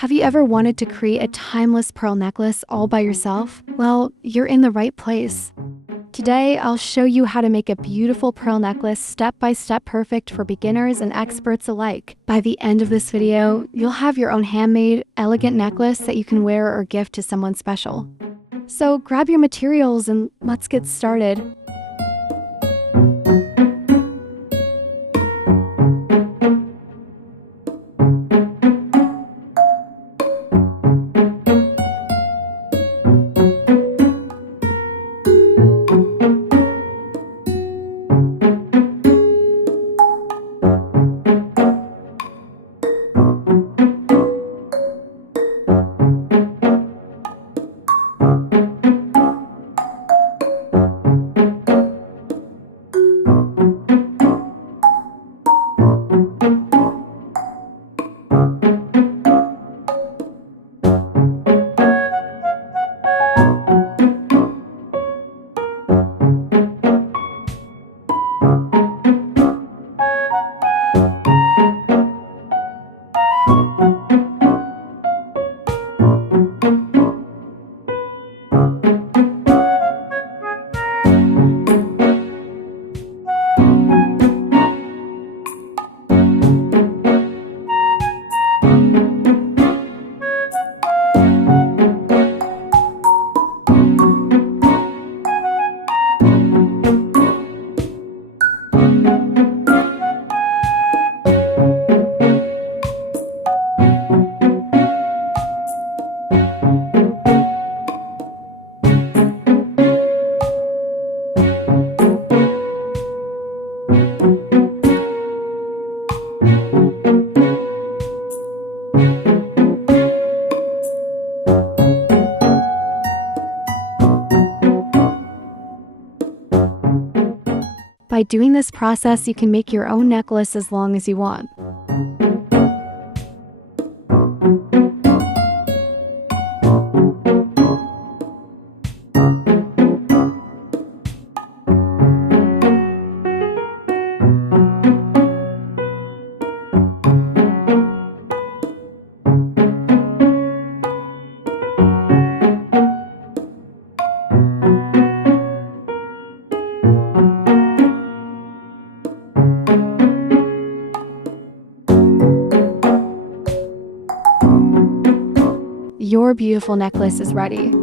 Have you ever wanted to create a timeless pearl necklace all by yourself? Well, you're in the right place. Today, I'll show you how to make a beautiful pearl necklace step by step, perfect for beginners and experts alike. By the end of this video, you'll have your own handmade, elegant necklace that you can wear or gift to someone special. So grab your materials and let's get started. By doing this process, you can make your own necklace as long as you want. Your beautiful necklace is ready.